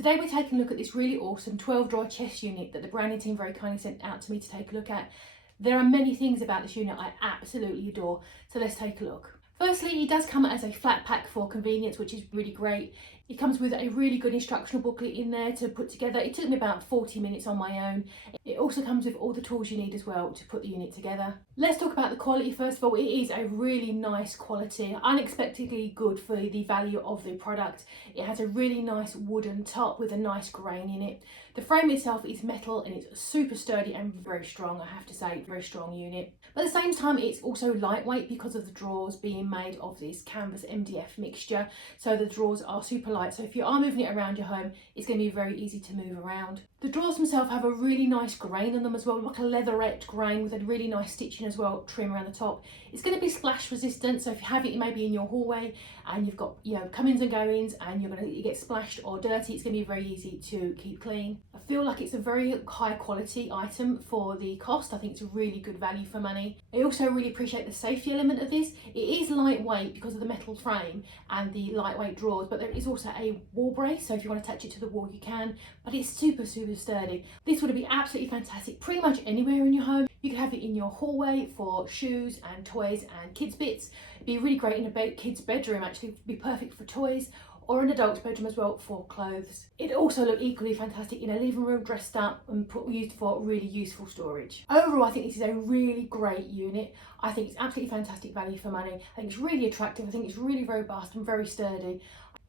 Today we're taking a look at this really awesome 12 drawer chest unit that the branding team very kindly sent out to me to take a look at. There are many things about this unit I absolutely adore, so let's take a look. Firstly, it does come as a flat pack for convenience, which is really great. It comes with a really good instructional booklet in there to put together. It took me about 40 minutes on my own. It also comes with all the tools you need as well to put the unit together. Let's talk about the quality first of all. It is a really nice quality, unexpectedly good for the value of the product. It has a really nice wooden top with a nice grain in it. The frame itself is metal and it's super sturdy and very strong, I have to say, very strong unit. But at the same time, it's also lightweight because of the drawers being made of this canvas MDF mixture. So the drawers are super light. So if you are moving it around your home, it's going to be very easy to move around. The drawers themselves have a really nice grain on them as well, like a leatherette grain with a really nice stitching as well, trim around the top. It's going to be splash resistant, so if you have it maybe in your hallway and you've got, come-ins and go-ins and you get splashed or dirty, it's going to be very easy to keep clean. I feel like it's a very high quality item for the cost. I think it's a really good value for money. I also really appreciate the safety element of this. It is lightweight because of the metal frame and the lightweight drawers, but there is also a wall brace, so if you want to attach it to the wall you can, but it's super sturdy. This would be absolutely fantastic pretty much anywhere in your home. You could have it in your hallway for shoes and toys and kids bits. It'd be really great in a kid's bedroom, actually. It'd be perfect for toys, or an adult's bedroom as well for clothes. It'd also look equally fantastic in a living room, dressed up and used for really useful storage. Overall, I think this is a really great unit. I think it's absolutely fantastic value for money. I think it's really attractive. I think it's really robust and very sturdy.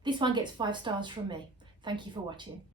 This one gets 5 stars from me. Thank you for watching.